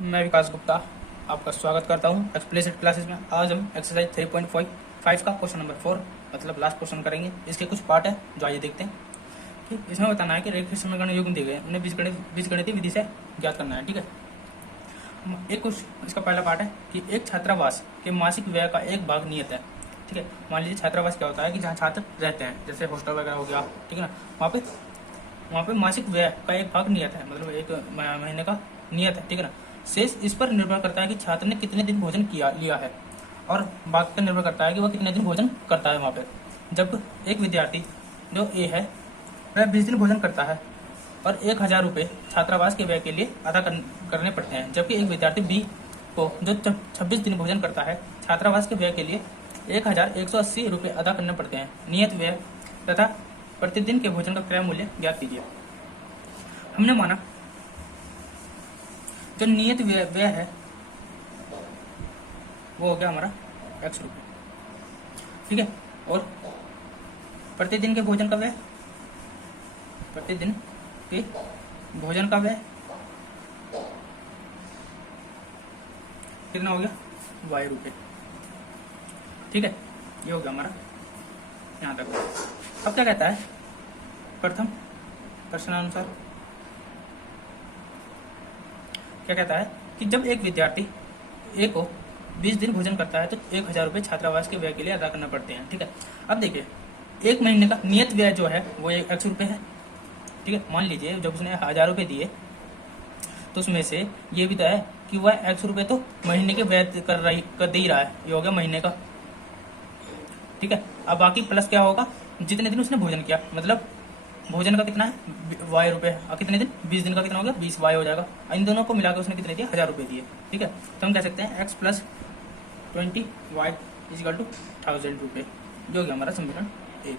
मैं विकास गुप्ता आपका स्वागत करता हूं एक्सप्लिसिट क्लासेस में। आज हम एक्सरसाइज 3.5 का क्वेश्चन नंबर 4 मतलब लास्ट क्वेश्चन करेंगे। इसके कुछ पार्ट है जो आइए देखते हैं। ठीक, इसमें बताना है कि रेखीय समीकरण युग्म दिए गए उन्हें बीजगणितीय विधि से ज्ञात करना है। ठीक है, एक कुछ इसका पहला पार्ट है कि एक छात्रावास के मासिक व्यय का एक भाग नियत है। ठीक है, मान लीजिए छात्रावास क्या होता है कि जहाँ छात्र रहते हैं, जैसे हॉस्टल वगैरह हो गया, ठीक है ना, वहाँ पे मासिक व्यय का एक भाग नियत है, मतलब एक महीने का नियत है। ठीक है ना, शेष इस पर निर्भर करता है कि छात्र ने कितने दिन भोजन लिया है, और बाकी पर निर्भर करता है कि वह कितने दिन भोजन करता है वहाँ पे। जब एक विद्यार्थी जो ए है वह 20 दिन भोजन करता है और 1000 रुपये छात्रावास के व्यय के लिए अदा करने पड़ते हैं, जबकि एक विद्यार्थी बी को जो 26 दिन भोजन करता है छात्रावास के व्यय के लिए 1180 रुपये अदा करने पड़ते हैं। नियत व्यय तथा प्रतिदिन के भोजन का क्रय मूल्य ज्ञात कीजिए। हमने माना जो नियत व्यय है वो हो गया हमारा x रुपये। ठीक है, और प्रतिदिन के भोजन का व्यय, प्रतिदिन के भोजन का व्यय कितना हो गया y रुपये। ठीक है, ये हो गया हमारा यहाँ तक। अब क्या कहता है, प्रथम प्रश्नानुसार क्या कहता है कि जब एक विद्यार्थी ए को 20 दिन भोजन करता है तो 1000 रुपये छात्रावास के व्यय के लिए अदा करना पड़ते हैं। ठीक है, अब देखिए एक महीने का नियत व्यय जो है वो 1 रुपये है। ठीक है, मान लीजिए जब उसने 1000 रुपये दिए तो उसमें से ये भी तो है कि वह 1 रुपये तो महीने के व्यय कर दे ही रहा है, ये हो गया महीने का। ठीक है, अब बाकी प्लस क्या होगा, जितने दिन उसने भोजन किया, मतलब भोजन का कितना है y रुपये, और कितने दिन 20 दिन का कितना हो गया 20 y हो जाएगा। इन दोनों को मिलाकर उसने कितने दिए 1000 रुपये दिए। ठीक है, तो हम कह सकते हैं x plus 20 y equal to 1000 रुपये, जो कि हमारा समीकरण 1 है।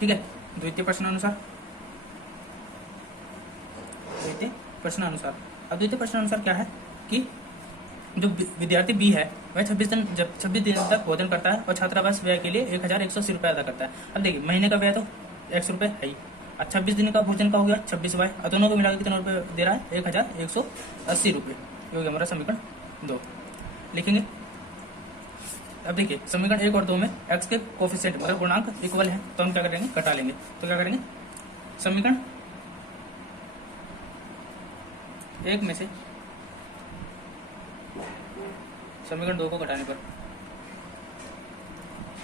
ठीक है, द्वितीय प्रश्नानुसार अब द्वितीय प्रश्नानुसार क्या है कि जो विद्यार्थी बी है वह 26 दिन तक भोजन करता है और छात्रावास व्यय के लिए 1180 रुपये अदा करता है। अब देखिए महीने का व्यय तो 1 रुपये है ही, 26 दिन का भोजन का हो गया 26y, और दोनों को मिलाकर कितना रुपये दे रहा है 1180 रुपये, जो कि हमारा समीकरण 2 लिखेंगे। अब देखिए समीकरण 1 और 2 में x के कोफिशिएंट मतलब गुणांक इक्वल है, तो हम क्या करेंगे घटा लेंगे। तो क्या करेंगे, समीकरण 1 में से समीकरण 2 को घटाने पर,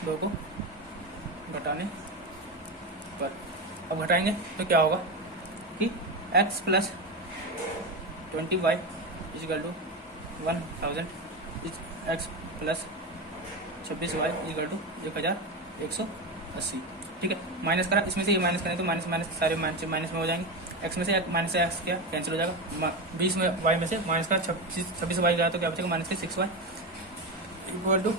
2 को घटाने पर अब घटाएंगे तो क्या होगा कि x plus 20y equal to 1000 x plus 26y equal to 1180। ठीक है, माइनस करा, इसमें से ये माइनस करें तो माइनस माइनस सारे माइनस में हो जाएंगे। x में से माइनस से x क्या कैंसिल हो जाएगा, 20 में y में से माइनस का 26y गया तो क्या बचेगा माइनस के 6y इक्वल टू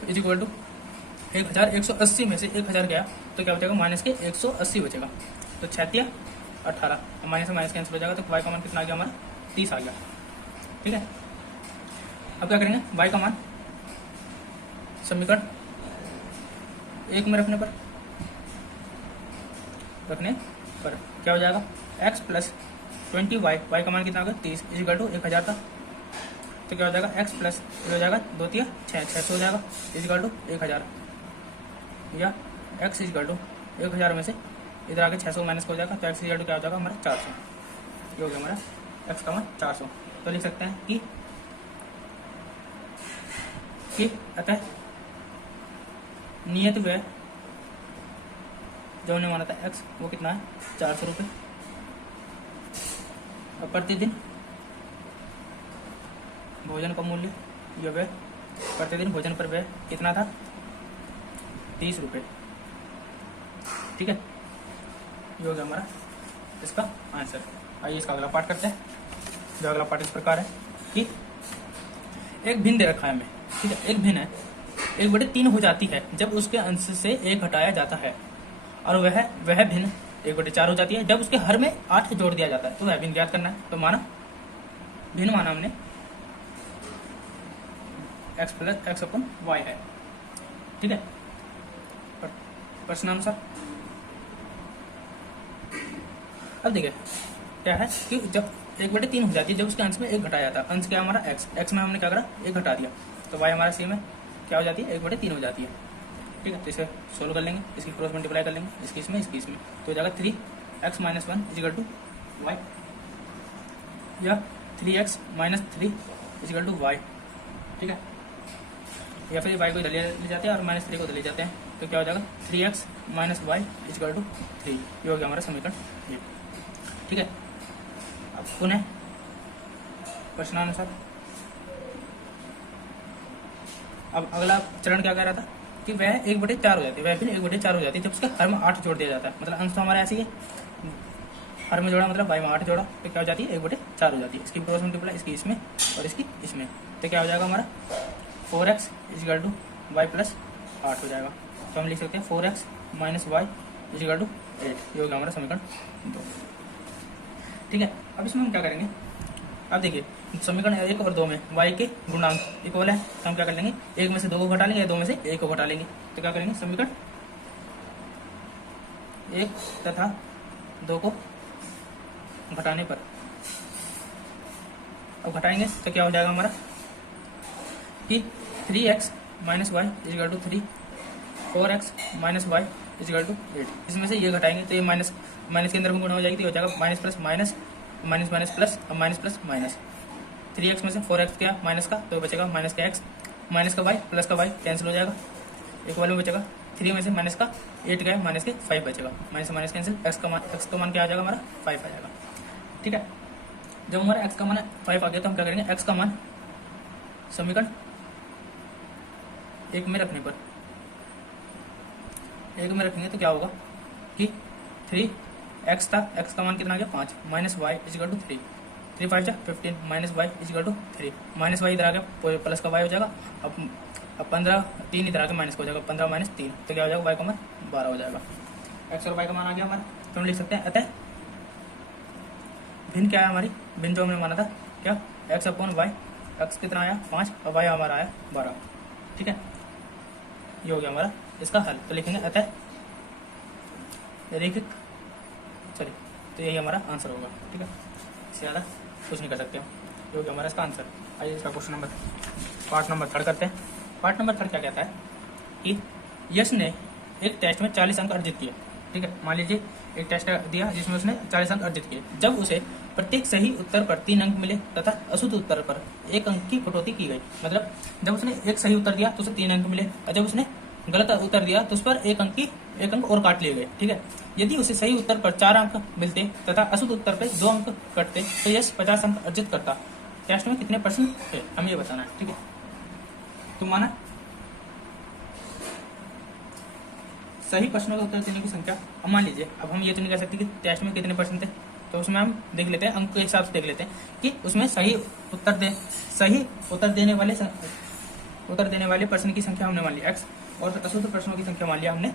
1180 में से 1000 गया तो क्या बचेगा माइनस के 180 बचेगा। तो 36 18 माइनस से माइनस कैंसिल हो जाएगा, तो y का मान कितना आ गया हमारा 30 आ गया। ठीक है, अब क्या करेंगे, y का मान समीकरण 1 में रखने पर क्या हो जाएगा, x प्लस 20y, y का मान कितना होगा 30 इजिकल टू 1000 का, तो क्या हो जाएगा x प्लस हो जाएगा 2 3 6 हो जाएगा इजिकल टू 1000, या x इजिकल टू 1000 में से इधर आगे 600 माइनस हो जाएगा, तो x इजिकल टू क्या हो जाएगा हमारा 400, ये हो गया हमारा x का मान 400। तो लिख सकते हैं कि अतः नियत व्यय जो हमने माना था x वो कितना है 400 रुपये, और प्रतिदिन भोजन का मूल्य यह व्यय, प्रतिदिन भोजन पर व्यय कितना था 30 रुपये। ठीक है, ये हो गया हमारा इसका आंसर। आइए इसका अगला पार्ट करते हैं। जो अगला पार्ट इस प्रकार है कि एक भिन्न दे रखा है हमें। ठीक है, एक भिन्न है 1/3 हो जाती है जब उसके अंश से 1 हटाया जाता है, और वह भिन्न 1/4 हो जाती है जब उसके हर में 8 जोड़ दिया जाता है। तो वह भिन्न ज्ञात करना है। तो भिन्न माना हमने x प्लस x अपन y है। ठीक है, प्रश्नानुसार अब देखिए क्या है कि जब 1/3 हो जाती है जब उसके अंश में 1 घटाया जाता है। अंश क्या हमारा x, x में हमने क्या करा 1 घटा दिया, तो y हमारा सेम है, क्या हो जाती है 1/3 हो जाती है। ठीक है, तो इसे सोल्व कर लेंगे, इसकी क्रॉस मल्टीप्लाई कर लेंगे, इसकी इसमें तो हो जाएगा 3x - 1 = y, या 3x - 3 = y। ठीक है, या फिर y को इधर ले जाते हैं और -3 को इधर ले जाते हैं, तो क्या हो जाएगा 3x - y = 3। ये हो गया हमारा समीकरण 1। ठीक है, अब पुनः प्रश्नानुसार अब अगला चरण क्या कह रहा था कि वह 1/4 हो जाती है, वह फिर 1/4 हो जाती है जब उसका हर में 8 जोड़ दिया जाता है। मतलब अंश तो हमारा ऐसे ही है, हर में जोड़ा मतलब y में 8 जोड़ा, तो क्या हो जाती है 1/4 हो जाती है। इसकी क्रॉस मल्टीप्लाई इसकी इसमें और इसकी इसमें, तो क्या हो जाएगा हमारा 4x = y + 8 हो जाएगा। तो हम लिख सकते हैं 4x - y = 8। ये हो गया हमारा समीकरण 2। ठीक है, अब इसमें हम क्या करेंगे, अब देखिए समीकरण 1 और 2 में y के गुणांक इक्वल है, तो हम क्या कर लेंगे 1 में से 2 को घटा लेंगे या 2 में से 1 को घटा लेंगे। तो क्या करेंगे समीकरण 1 तथा 2 को घटाने पर, अब घटाएंगे तो क्या हो जाएगा हमारा कि 3x - y = 3, 4x - y = 8। इसमें से ये घटाएंगे तो ये माइनस के अंदर में गुणा हो जाएगी, तो हो जाएगा minus plus minus minus minus plus, अब माइनस प्लस माइनस। 3x में से 4x क्या माइनस का, तो बचेगा माइनस का x, माइनस का y, प्लस का y कैंसिल हो जाएगा, एक वाले में बचेगा 3 में से माइनस का 8 गया, माइनस के 5 बचेगा, माइनस से माइनस कैंसिल, x का मान क्या आ जाएगा हमारा 5 आ जाएगा। ठीक है, जब हमारा x का मान 5 आ गया तो हम क्या करेंगे x का मान समीकरण 1 में रखने पर, 1 में रखेंगे तो क्या होगा कि 3x था, x का मान कितना आ गया 5, minus y = 3, 3 5 15, minus y = 3, minus y इधर आ गया प्लस का y हो जाएगा। अब 15 3 इधर आ गया माइनस का हो जाएगा, 15 - 3, तो क्या हो जाएगा y का मान 12 हो जाएगा। x और y का मान आ गया हमारा, तो हम लिख सकते हैं अतः भिन्न क्या है हमारी, भिन्न जो हमने माना था क्या x/y, x कितना आया 5 और y हमारा आया 12। ठीक है, ये हो गया हमारा इसका हल। तो लिखेंगे अतः रेखिक, चलिए तो यही हमारा आंसर होगा। ठीक है, इससे ज़्यादा कुछ नहीं कर सकते हम, ये हो गया हमारा इसका आंसर। आइए इसका क्वेश्चन नंबर पार्ट नंबर 3 करते हैं। पार्ट नंबर 3 क्या कहता है कि यश ने एक टेस्ट में 40 अंक अर्जित किए। ठीक है, मान लीजिए एक टेस्ट दिया जिसमें उसने 40 अंक अर्जित किए। जब उसे प्रत्येक सही उत्तर पर 3 अंक मिले तथा अशुद्ध उत्तर पर 1 अंक की कटौती की गई। मतलब जब उसने एक सही उत्तर दिया तो उसे 3 अंक मिले, और जब उसने गलत उत्तर दिया तो उस पर 1 अंक और काट लिए गए। ठीक है, यदि उसे सही उत्तर पर 4 अंक मिलते तथा अशुद्ध उत्तर पर 2 अंक कटते तो यश 50 अंक अर्जित करता। टेस्ट में कितने % थे हमें ये बताना है। ठीक है, तो माना सही प्रश्नों का उत्तर देने की संख्या, अब मान लीजिए अब हम ये तो नहीं कह सकते कि टेस्ट में कितने % थे, तो उसमें हम देख लेते हैं अंक के हिसाब से देख लेते हैं कि उसमें सही उत्तर देने वाले प्रश्न की संख्या हमने मान लिया x, और अशुद्ध प्रश्नों की संख्या मान लिया हमने,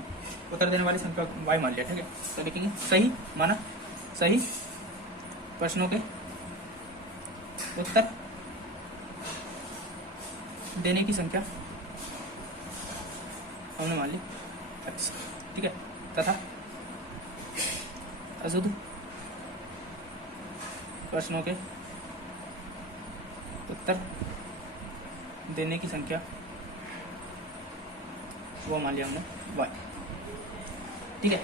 उत्तर देने वाली संख्या y मान लिया। ठीक है, तो लिखेंगे सही माना सही प्रश्नों के उत्तर देने की संख्या हमने मान ली x। ठीक है, तथा अशुद्ध प्रश्नों के उत्तर देने की संख्या वो मान लिया हमने y। ठीक है,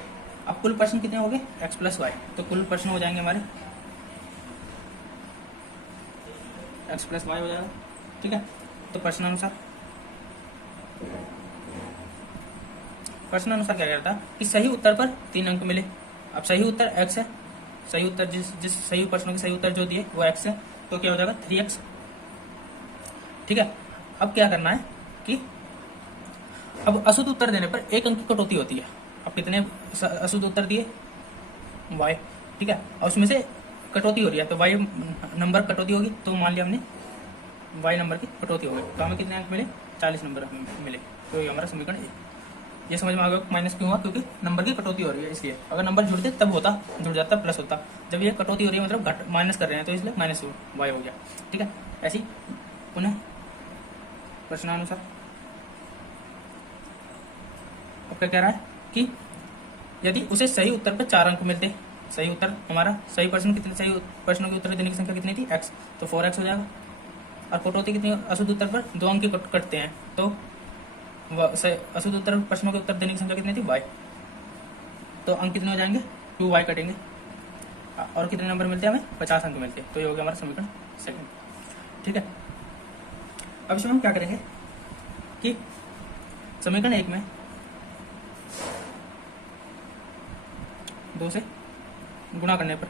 अब कुल प्रश्न कितने हो गए x + y, तो कुल प्रश्न हो जाएंगे हमारे x + y हो जाएगा। ठीक है, तो प्रश्नानुसार क्या कहता है कि सही उत्तर पर 3 अंक मिले। अब सही उत्तर x है, सही उत्तर जिस सही प्रश्नों के सही उत्तर जो दिए वो x है, तो क्या हो जाएगा 3x। ठीक है, अब क्या करना है कि अब अशुद्ध उत्तर देने पर 1 अंक की कटौती होती है। अब कितने अशुद्ध उत्तर दिए y। ठीक है, और उसमें से कटौती हो रही है तो y नंबर कटौती होगी, तो मान लिया हमने y नंबर की कटौती हो गई, तो हमें कितने अंक मिले 40 नंबर मिले। तो ये हमारा समीकरण ये समझ में आ गया माइनस क्यों हुआ, क्योंकि नंबर की कटौती हो रही है इसलिए। अगर नंबर जुड़ते तब जुड़ जाता प्लस होता, जब ये कटौती हो रही है मतलब माइनस कर रहे हैं तो इसलिए माइनस y हो गया। ठीक है, ऐसी पुनः प्रश्नानुसार अब क्या कह रहा है कि यदि उसे सही उत्तर पर 4 अंक मिलते, सही उत्तर हमारा सही प्रश्न कितने सही प्रश्नों के उत्तर देने की संख्या कितनी थी x, तो 4x हो जाएगा। और कटौती कितनी अशुद्ध उत्तर पर 2 अंक कटते हैं, तो अशुद्ध उत्तर प्रश्नों के उत्तर देने की संख्या कितनी थी y, तो अंक कितने हो जाएंगे 2y कटेंगे। और कितने नंबर मिलते हैं हमें 50 अंक मिलते हैं, तो ये हो गया हमारा समीकरण सेकंड। ठीक है, अब इसमें हम क्या करेंगे कि समीकरण 1 में 2 से गुणा करने पर,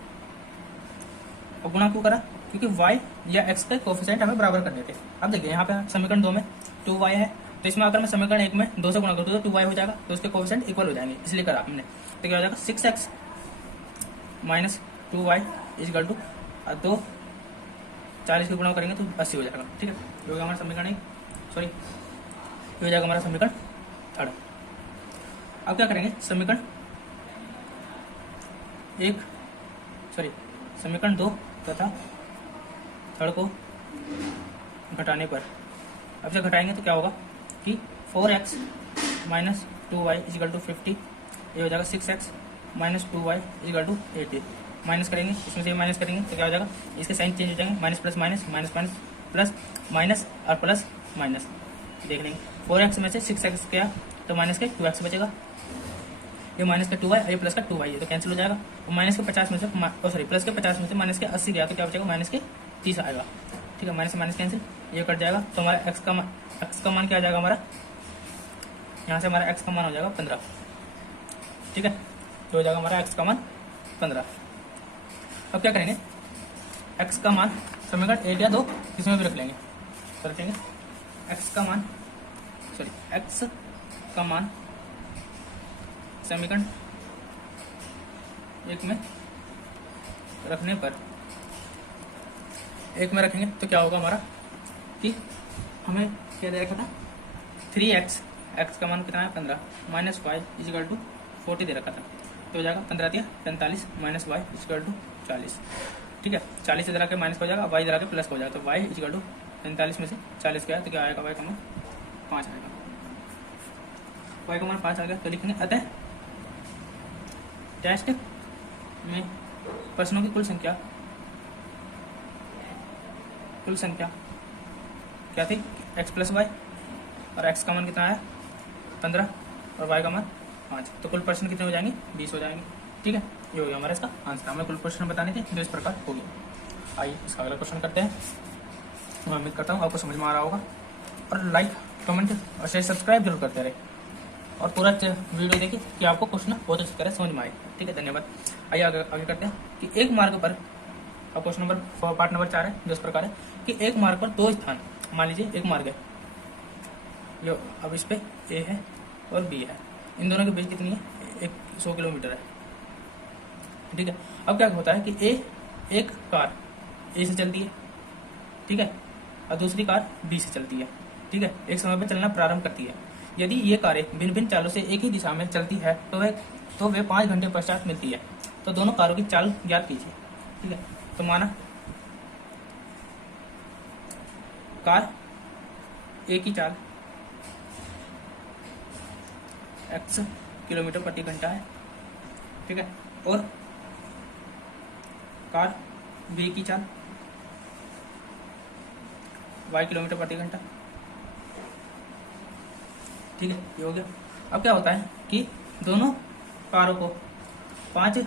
और गुणा क्यों करा, क्योंकि y या x के कोफिशिएंट हमें बराबर करने थे। अब देखिए यहाँ पे समीकरण 2 में 2y है, तो इसमें अगर मैं समीकरण 1 में 2 से गुणा कर दूँ तो 2y हो जाएगा, तो उसके कोफिशिएंट इक्वल हो जाएंगे, इसलिए करा हमने। तो क्या हो जाएगा 6x minus 2y is equal to 2, 40 के गुणा करेंगे तो 80 हो जाएगा। ठीक है, ये हो गया हमारा समीकरण ये हो जाएगा हमारा समीकरण 3। अब क्या करेंगे समीकरण 2 तथा 3 को घटाने पर, अब से घटाएंगे तो क्या होगा कि 4x minus 2y is equal to 50, ये हो जाएगा 6x minus 2y is equal to 80। Minus करेंगे, इसमें से माइनस करेंगे तो क्या हो जाएगा, इसके साइन चेंज हो जाएंगे, minus plus minus, minus minus plus minus और प्लस माइनस, देख लेंगे। 4x में से 6x गया तो माइनस के 2x बचेगा, ये माइनस का 2y, ये प्लस का 2y, ये तो कैंसिल हो जाएगा। और माइनस के 50 में से प्लस के 50 में से माइनस के 80 गया तो क्या बचेगा, माइनस के 30 आएगा। ठीक है, माइनस से माइनस कैंसिल, ये कट जाएगा, तो हमारा x का मान क्या आ जाएगा हमारा, यहाँ से हमारा x का मान हो जाएगा 15। ठीक है, तो हो जाएगा हमारा x का मान 15। अब क्या करेंगे, x का मान समीकरण 1 या 2 इसमें भी रख लेंगे, तो रखेंगे x का मान समीकरण 1 में रखने पर, 1 में रखेंगे तो क्या होगा हमारा कि हमें क्या दे रखा था 3x, x का मान कितना है 15 माइनस y इजकल टू 40 दे रखा था, तो हो जाएगा 15 दिया 45 माइनस y इजकल टू 40। ठीक है, 40 इधर आके माइनस हो जाएगा, y इधर आके प्लस हो जाएगा, तो y इजकल टू 45 में से 40 गया तो क्या आएगा, y का मान 5 आएगा, y का मान 5 आ गया। तो लिखेंगे अतः टेस्ट में प्रश्नों की कुल संख्या क्या थी, x प्लस वाई, और x का मान कितना आया 15 और y का मान 5, तो कुल प्रश्न कितने हो जाएंगे 20 हो जाएंगे। ठीक है, ये हो गया हमारा इसका आंसर। हमें कुल प्रश्न बताने थे जो इस प्रकार हो गया। आइए इसका अगला क्वेश्चन करते हैं। मैं उम्मीद करता हूँ आपको समझ में आ रहा होगा, और लाइक कमेंट और शेयर सब्सक्राइब जरूर करते रहे, और पूरा वीडियो देखिए कि आपको क्वेश्चन बहुत अच्छी तरह समझ में आए। ठीक है, धन्यवाद। आइए आगे करते हैं कि एक मार्ग पर, अब क्वेश्चन नंबर पार्ट नंबर 4 है, जो इस प्रकार है कि एक मार्ग पर 2 स्थान, मान लीजिए एक मार्ग है, जो अब इस पे ए है और बी है, इन दोनों के बीच कितनी है 100 किलोमीटर है। ठीक है, अब क्या होता है कि एक कार ए से चलती है, ठीक है, और दूसरी कार बी से चलती है। ठीक है, एक समय पर चलना प्रारंभ करती है। यदि ये कारें भिन्न भिन्न चालों से एक ही दिशा में चलती है तो वे 5 घंटे पश्चात मिलती है। तो दोनों कारों की चाल ज्ञात कीजिए। ठीक है, तो माना कार ए की चाल x किलोमीटर प्रति घंटा है। ठीक है, और कार बी की चाल y किलोमीटर प्रति घंटा। ठीक है, ये हो गया। अब क्या होता है कि दोनों कारों को 5,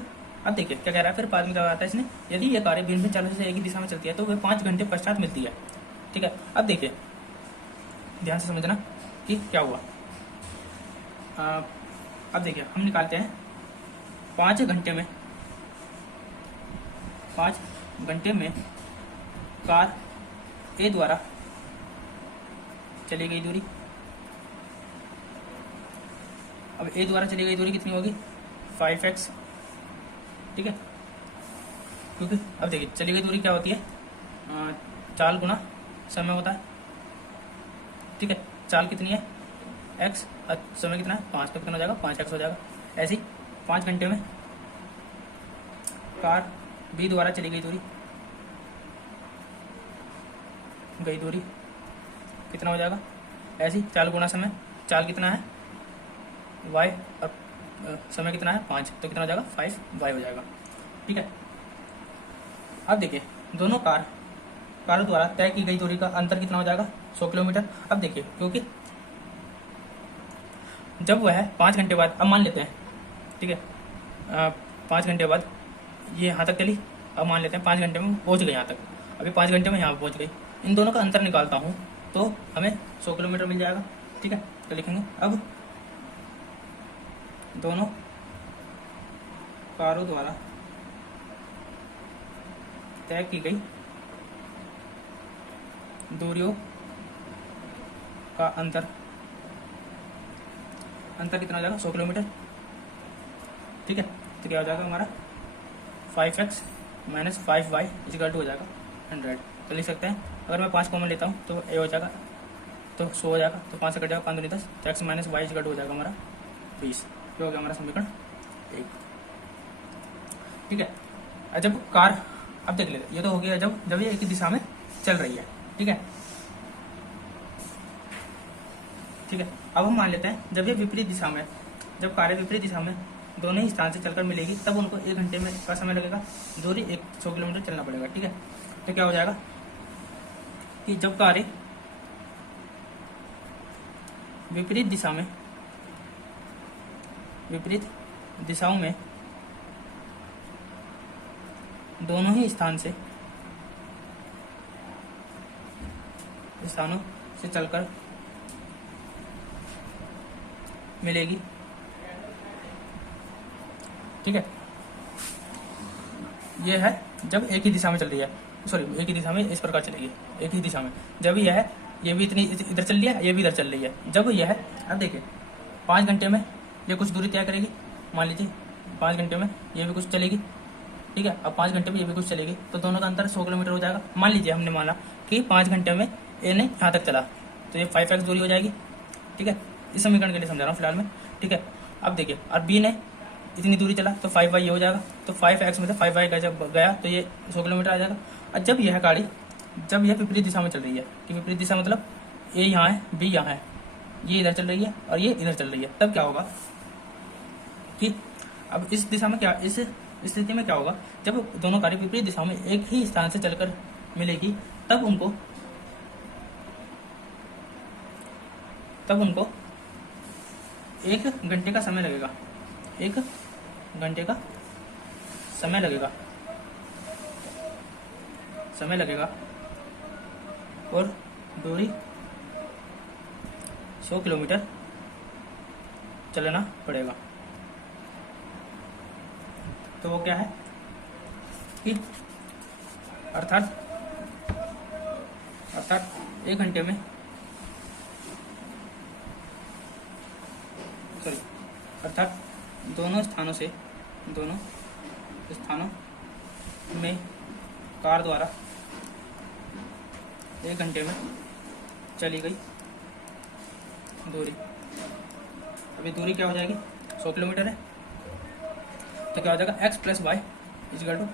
अब देखिए क्या कह रहा है, फिर बाद में क्या आता है इसने, यदि ये कारें भिन्न भिन्न चालों से एक ही दिशा में चलती है तो वे 5 घंटे पश्चात मिलती है। ठीक है, अब देखिए ध्यान से समझना कि क्या हुआ। अब देखिए हम निकालते हैं 5 घंटे में कार ए द्वारा चली गई दूरी, अब ए द्वारा चली गई दूरी कितनी होगी 5x। ठीक है, क्योंकि अब देखिए चली गई दूरी क्या होती है, चाल गुना समय होता है। ठीक है, चाल कितनी है x, समय कितना है 5, तो कितना हो जाएगा 5x हो जाएगा। ऐसे ही 5 घंटे में कार बी द्वारा चली गई दूरी कितना हो जाएगा, ऐसी चाल गुना समय, चाल कितना है y और समय कितना है 5, तो कितना हो जाएगा 5y हो जाएगा। ठीक है। अब देखिए दोनों कारों द्वारा तय की गई दूरी का अंतर कितना हो जाएगा, 100 किलोमीटर। अब देखिए क्योंकि जब वह 5 घंटे बाद, अब मान लेते हैं, ठीक है, 5 घंटे बाद ये यहाँ तक चली, अब मान लेते हैं 5 घंटे में पहुँच गई यहाँ तक, अभी 5 घंटे में यहाँ पहुँच गई, इन दोनों का अंतर निकालता हूँ तो हमें 100 किलोमीटर मिल जाएगा। ठीक है, तो लिखेंगे अब दोनों कारों द्वारा तय की गई दूरियों का अंतर कितना हो जाएगा, 100 किलोमीटर। ठीक है, तो क्या हो जाएगा हमारा 5x minus 5y equal to हो जाएगा 100। तो लिख सकते हैं, अगर मैं 5 कॉमन लेता हूँ तो ए हो जाएगा, तो 100 हो जाएगा, तो 5 से कट जाएगा, 5 दूनी 10, तो x minus y equal to हो जाएगा हमारा 20। ये हो गया हमारा समीकरण 1। ठीक है, जब कार, अब देख लेते, ये तो हो गया जब ये एक ही दिशा में चल रही है। ठीक है, ठीक है, अब हम मान लेते हैं जब ये विपरीत दिशा में, जब कारें विपरीत दिशा में दोनों ही स्थान से चलकर मिलेगी, तब उनको 1 घंटे में का समय लगेगा, दूरी 100 किलोमीटर चलना पड़ेगा। ठीक है, तो क्या हो जाएगा कि जब कारें विपरीत दिशाओं में दोनों ही स्थानों से चलकर मिलेगी। ठीक है, ये है जब एक ही दिशा में चल रही है, सॉरी एक ही दिशा में इस प्रकार चलेगी, एक ही दिशा में, जब यह है, ये भी इतनी इधर चल रही है, ये भी इधर चल रही है, जब यह है, अब देखिए 5 घंटे में ये कुछ दूरी तय करेगी, मान लीजिए 5 घंटे में ये भी कुछ चलेगी। ठीक है, अब 5 घंटे में ये भी कुछ चलेगी, तो दोनों का अंतर 100 किलोमीटर हो जाएगा। मान लीजिए हमने माना कि 5 घंटे में ए ने यहाँ तक चला, तो ये 5x दूरी हो जाएगी। ठीक है, इस समीकरण के लिए समझा रहा हूँ फिलहाल में। ठीक है, अब देखिए, और बी ने इतनी दूरी चला, तो 5y ये हो जाएगा, तो 5x में से 5y का जब गया तो ये 100 किलोमीटर आ जाएगा। और जब यह गाड़ी, जब यह विपरीत दिशा में चल रही है, कि विपरीत दिशा मतलब ए यहाँ है, बी यहाँ है, ये इधर चल रही है और ये इधर चल रही है, तब क्या होगा कि अब इस दिशा में क्या, इस स्थिति में क्या होगा, जब दोनों गाड़ी विपरीत दिशा में एक ही स्थान से चलकर मिलेगी, तब उनको 1 घंटे का समय लगेगा, 1 घंटे का समय लगेगा और दूरी 100 किलोमीटर चलना पड़ेगा। तो वो क्या है कि अर्थात 1 घंटे में, सॉरी, अर्थात दोनों स्थानों में कार द्वारा 1 घंटे में चली गई दूरी, अभी दूरी क्या हो जाएगी, 100 किलोमीटर है, तो क्या हो जाएगा x plus y equal to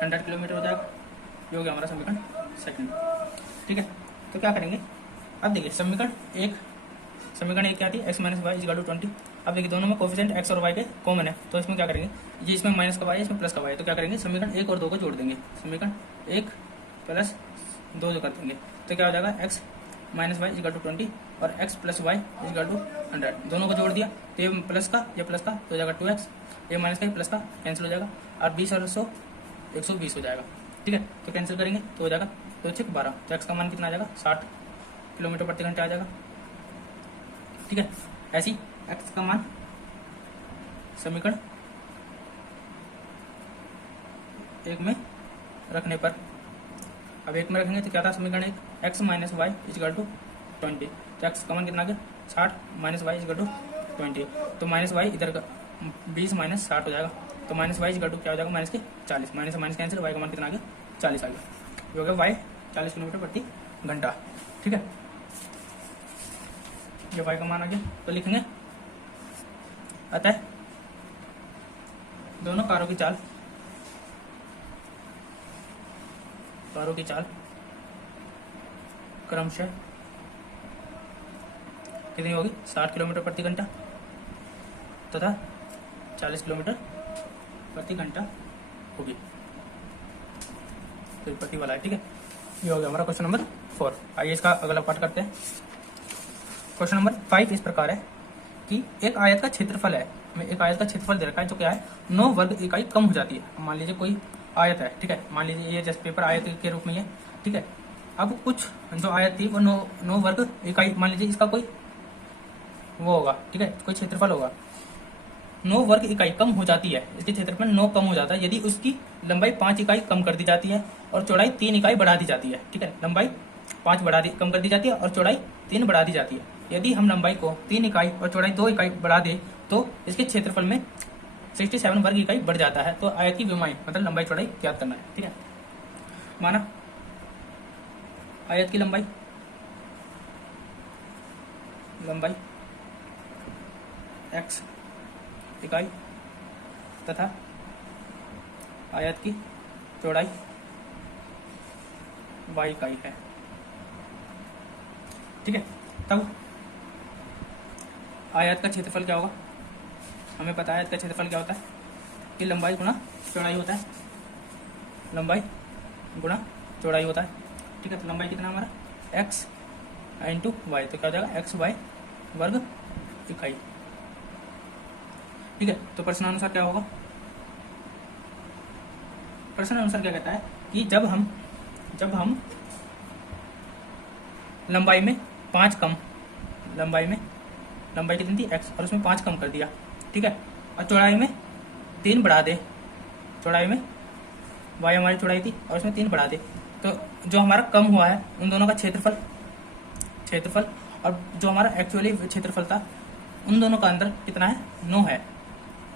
100 kilometre हो जाएगा। ये हो गया हमारा समीकरण 2। ठीक है, तो क्या करेंगे, अब देखिए समीकरण एक क्या थी, x minus y equal to 20। अब देखिए दोनों में कोफिशिएंट x और y के कॉमन है, तो इसमें क्या करेंगे, ये इसमें माइनस का y है, इसमें प्लस का y है, तो क्या करेंगे समीकरण 1 और 2 को जोड़ देंगे, समीकरण 1 प्लस 2 जो कर देंगे, तो क्या हो जाएगा x minus y equal to 20 और x plus y equal to 100, दोनों को जोड़ दिया, तो ये प्लस का तो हो जाएगा 2x, ये माइनस का प्लस का कैंसिल हो जाएगा, और 20 और 100 120 हो जाएगा। ठीक है, तो कैंसिल करेंगे तो हो जाएगा 2 6 12, तो x का मान कितना आ जाएगा, 60 किलोमीटर प्रति घंटे आ जाएगा। ठीक है, ऐसी x का मान समीकरण 1 में रखने पर, अब 1 में रखेंगे तो क्या था समीकरण 1, x minus y equal to 20, तो x का मान कितना आ गया 60 माइनस वाई इक्वल टू 20, तो माइनस वाई इधर का 20 माइनस 60 हो जाएगा, तो माइनस वाई इक्वल टू क्या हो जाएगा माइनस के 40, माइनस से माइनस कैंसिल, वाई का मान कितना आ गया 40 आ गया, ये हो गया वाई 40 किलोमीटर प्रति घंटा। ठीक है, ये वाई का मान आ गया, तो लिखेंगे अतः दोनों कारों की चाल क्रमशः कितनी होगी, 60 किलोमीटर प्रति घंटा तथा 40 किलोमीटर प्रति घंटा होगी। तो प्रति वाला है, ठीक है। ये हो गया हमारा क्वेश्चन नंबर 4। आइए इसका अगला पार्ट करते हैं। क्वेश्चन नंबर 5 इस प्रकार है कि एक आयत का क्षेत्रफल है, हमें एक आयत का क्षेत्रफल दे रखा है जो क्या है 9 वर्ग इकाई कम हो जाती है। मान लीजिए कोई आयत है, ठीक है, मान लीजिए ये जैसे पेपर आयत के रूप में है, ठीक है। अब कुछ जो आयत थी वो 9 वर्ग इकाई, मान लीजिए इसका कोई वो होगा, ठीक है, कोई क्षेत्रफल होगा, 9 वर्ग इकाई कम हो जाती है, इसके क्षेत्रफल 9 कम हो जाता है यदि उसकी लंबाई 5 इकाई कम कर दी जाती है और चौड़ाई 3 इकाई बढ़ा दी जाती है, ठीक है। लंबाई 5 कम कर दी जाती है और चौड़ाई 3 बढ़ा दी जाती है। यदि हम लंबाई को 3 इकाई और चौड़ाई 2 इकाई बढ़ा दें तो इसके क्षेत्रफल में 67 वर्ग इकाई बढ़ जाता है। तो आयत की विमाई मतलब लंबाई चौड़ाई ज्ञात करना है, ठीक है। माना आयत की लंबाई x इकाई तथा आयत की चौड़ाई y इकाई है, ठीक है। तब आयत का क्षेत्रफल क्या होगा, हमें पता है आयत का क्षेत्रफल क्या होता है कि लंबाई गुणा चौड़ाई होता है, लंबाई गुणा चौड़ाई होता है, ठीक है। तो लंबाई कितना हमारा x इंटू वाई, तो क्या हो जाएगा XY वर्ग इकाई, ठीक है। तो प्रश्नानुसार क्या होगा, प्रश्नानुसार क्या कहता है कि जब हम लंबाई में 5 कम, लंबाई कितनी थी x और उसमें 5 कम कर दिया, ठीक है, और चौड़ाई में 3 बढ़ा दे, चौड़ाई में y हमारी चौड़ाई थी और उसमें 3 बढ़ा दे, तो जो हमारा कम हुआ है उन दोनों का क्षेत्रफल और जो हमारा एक्चुअली क्षेत्रफल था उन दोनों का अंतर कितना है 9 है,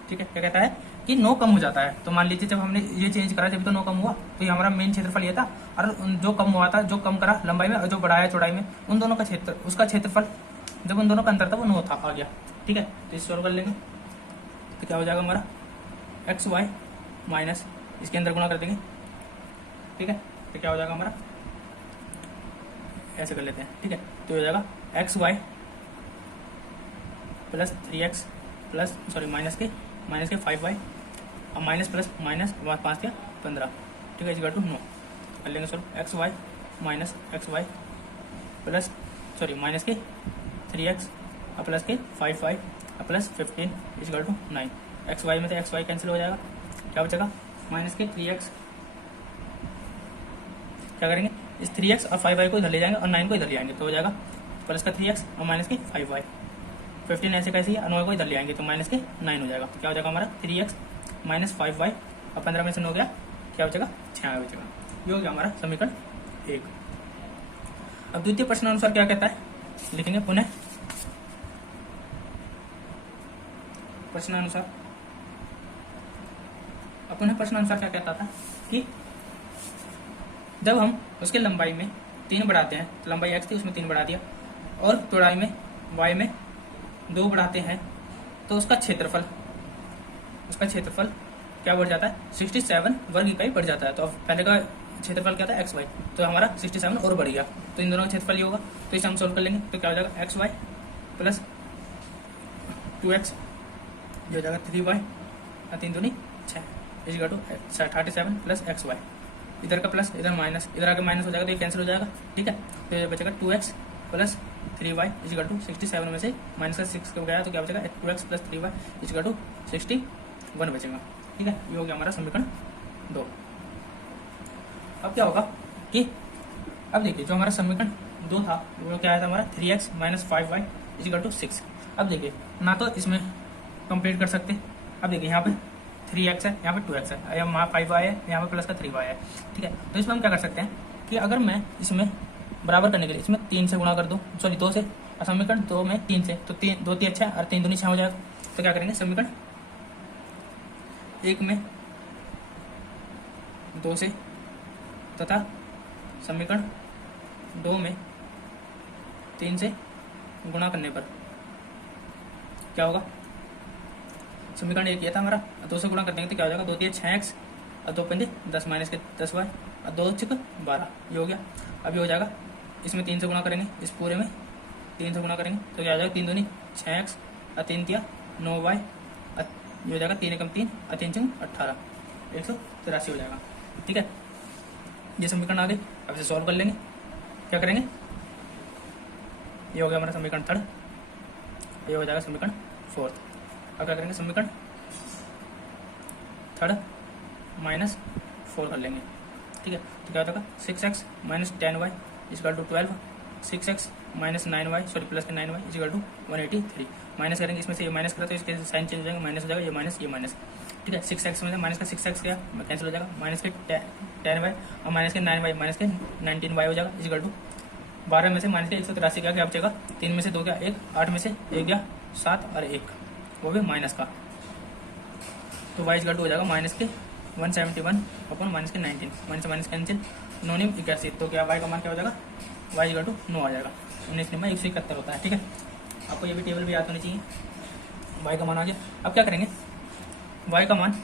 ठीक है। क्या कहता है कि 9 कम हो जाता है। तो मान लीजिए जब हमने ये चेंज करा जब तो 9 कम हुआ, तो ये हमारा मेन क्षेत्रफल ये था, और जो कम हुआ था, जो कम करा लंबाई में और जो बढ़ाया चौड़ाई में, उन दोनों का उसका क्षेत्रफल जब उन दोनों का अंतर था वो 9 था, आ गया, ठीक है। तो इसे सॉल्व कर लेंगे तो क्या हो जाएगा हमारा XY माइनस इसके अंदर गुणा कर देंगे, ठीक है। तो क्या हो जाएगा हमारा, ऐसे कर लेते हैं, ठीक है। तो हो जाएगा XY plus 3x plus minus के 5y और माइनस प्लस माइनस 5 के 15, ठीक है, इक्वल टू 9 कर लेंगे sir. XY minus XY plus minus के 3x और प्लस के 5y और प्लस 15 इक्वल टू 9। XY में तो XY कैंसिल हो जाएगा, क्या बचेगा माइनस के 3x, क्या करेंगे इस 3x और 5y को इधर ले जाएंगे और 9 को इधर ले आएंगे, तो हो जाएगा प्लस का 3x और माइनस के 5y, 15 ऐसे कैसे है, 9 को इधर ले आएंगे तो माइनस के 9 हो जाएगा। तो क्या हो जाएगा हमारा 3x माइनस 5y और 15 में से 9 हो गया, क्या बचेगा 6 बचेगा। ये हो गया हमारा समीकरण 1। अब द्वितीय प्रश्न अनुसार क्या कहता है, लिखेंगे पुनः प्रश्नानुसार। पुनः प्रश्नानुसार क्या कहता था कि जब हम उसके लंबाई में 3 बढ़ाते हैं, तो लंबाई x थी उसमें 3 बढ़ा दिया, और चौड़ाई में y में 2 बढ़ाते हैं, तो उसका क्षेत्रफल क्या बढ़ जाता है 67 वर्ग इकाई बढ़ जाता है। तो पहले का क्षेत्रफल क्या था XY, तो हमारा 67 और बढ़ गया, तो इन दोनों का क्षेत्रफल ये होगा। तो इसे हम सोल्व कर लेंगे तो क्या हो जाएगा XY प्लस 2x जो हो जाएगा 3y और 3 दूनी 6 इक्वल टू 37 प्लस XY, इधर का प्लस इधर माइनस, इधर आके माइनस हो जाएगा तो ये कैंसिल हो जाएगा, ठीक है। तो ये बचेगा 2x plus 3y equal to 67 में से माइनस का 6 को गया तो क्या बचेगा 2x plus 3y equal to 61 बचेगा, ठीक है। ये हो गया हमारा समीकरण 2। अब क्या होगा कि अब देखिए जो हमारा समीकरण 2 था वो क्या आया था हमारा 3x minus 5y equal to 6। अब देखिए ना तो इसमें कंप्लीट कर सकते, अब देखिए यहाँ पे 3x है, यहाँ पे 2x है, यहाँ 5y है, यहाँ पे प्लस का 3y है, ठीक है। तो इसमें हम क्या कर सकते हैं कि अगर मैं इसमें बराबर करने के लिए इसमें 3 से गुणा कर दूँ, 2 से, और समीकरण 2 में 3 से, तो 2 3 6 और 3 दूनी 6 हो जाएगा। तो क्या करेंगे समीकरण 1 में 2 से तथा समीकरण 2 में 3 से गुणा करने पर क्या होगा, समीकरण 1 ये था हमारा, 2 से गुणा कर देंगे तो क्या हो जाएगा 2 3 6x और 2 पंजे 10 माइनस के 10y और 2 6 12, ये हो गया। अब ये हो जाएगा इसमें 3 से गुणा करेंगे, इस पूरे में 3 से गुणा करेंगे तो क्या हो जाएगा 3 दूनी 6x और 3 तिया 9y, ये हो जाएगा 3 एकम 3 और 3 6 18, 183 हो जाएगा। ठीक है, ये समीकरण आ गई। अब इसे सॉल्व कर लेंगे। क्या करेंगे, ये हो गया हमारा समीकरण थर्ड, ये हो जाएगा समीकरण फोर्थ। अब क्या करेंगे, समीकरण थर्ड माइनस 4 कर लेंगे। ठीक है, तो क्या हो जाएगा 6x minus 10y equal to 12, 6x minus 9y sorry plus के 9y इजकल टू 183। माइनस करेंगे, इसमें से ये माइनस करा तो इसके साइन चेंज हो जाएगा, माइनस हो जाएगा, ये माइनस। ठीक है, 6x में से माइनस का 6x गया कैंसिल हो जाएगा, माइनस के 10y और माइनस के 9y माइनस के 19y हो जाएगा इजकल टू 12 में से माइनस के 183 क्या बचेगा, 3 में से 2 गया 1, 8 में से 1 गया 7 और 1 वो भी माइनस का, तो y इजकल टू हो जाएगा माइनस के 171 अपन माइनस के 19, माइनस माइनस कैंसिल, 9 निम 81, तो क्या y का मान क्या हो जाएगा, y इजकल टू 9 आ जाएगा। 19 निम 171 होता है। ठीक है, आपको ये भी टेबल भी याद होनी चाहिए। y का मान आ गया। अब क्या करेंगे, y का मान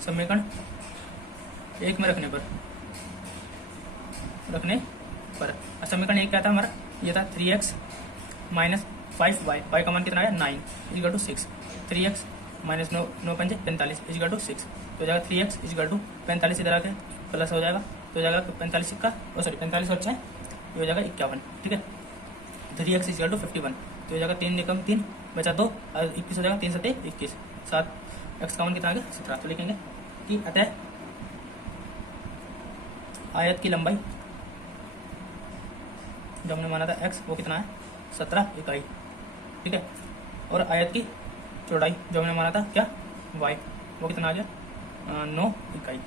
समीकरण 1 में रखने पर समीकरण 1 क्या था हमारा, ये था 3x माइनस 5y, y का मान कितना आया 9 इजकल टू 6, 3x माइनस 9 पंजे 45 इजकल टू 6, तो हो जाएगा 3x इजकल टू 45 इधर आके प्लस हो जाएगा, तो हो जाएगा 45 का 45 और 6 ये हो जाएगा 51। ठीक है, 3x इजकल टू 51, तो हो जाएगा 3 निकम 3 बचा 2 और 21 हो जाएगा, 3 7 21, 7 x का मान कितना आ गया 17। तो लिखेंगे कि अतः आयत की लंबाई जो हमने माना था x वो कितना है 17 इकाई। ठीक है, और आयत की चौड़ाई जो हमने माना था क्या y वो कितना आ गया 9 इकाई।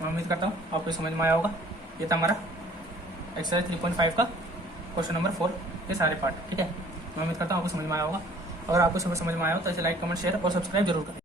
मैं उम्मीद करता हूँ आपको समझ में आया होगा। ये था हमारा एक्सरसाइज 3.5 का क्वेश्चन नंबर 4 के सारे पार्ट। ठीक है, मैं उम्मीद करता हूँ आपको समझ में आया होगा। अगर आपको समझ में आया हो तो इसे लाइक कमेंट शेयर और सब्सक्राइब जरूर करें।